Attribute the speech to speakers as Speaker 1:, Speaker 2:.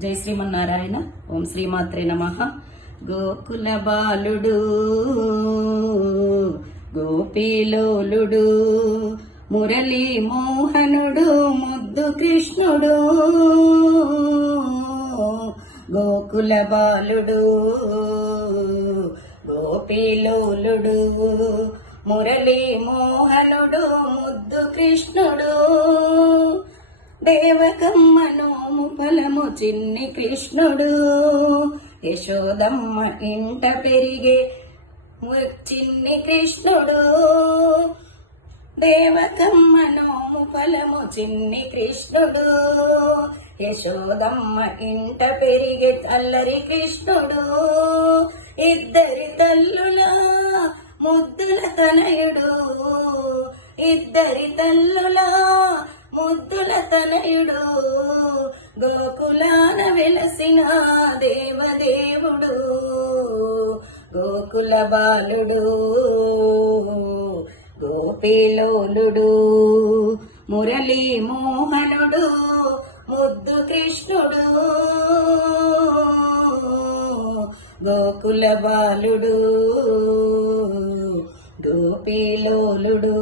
Speaker 1: జై శ్రీమన్నారాయణ. ఓం శ్రీమాత్రే నమ. గోకుల బాలుడు గోపీలోలుడు మురళీ మోహనుడు ముద్దు కృష్ణుడు. గోకుల బాలుడు గోపీలోలుడు మురళీ మోహనుడు ముద్దు కృష్ణుడు. దేవకమ్మను ఫలము చిన్ని కృష్ణుడు. యశోదమ్మ ఇంట పెరిగే చిన్ని కృష్ణుడు. నోము ఫలము చిన్ని కృష్ణుడు. యశోదమ్మ ఇంట పెరిగే అల్లరి కృష్ణుడు. ఇద్దరి తల్లుల ముద్దుల తనయుడు. ఇద్దరి తల్లుల ముద్దుల తనయుడు గోకులాన వెలసిన దేవదేవుడు గోకుల బాలుడు గోపీలోలుడు మురళీ మోహనుడు ముద్దు కృష్ణుడు గోకుల బాలుడు గోపీలోలుడు.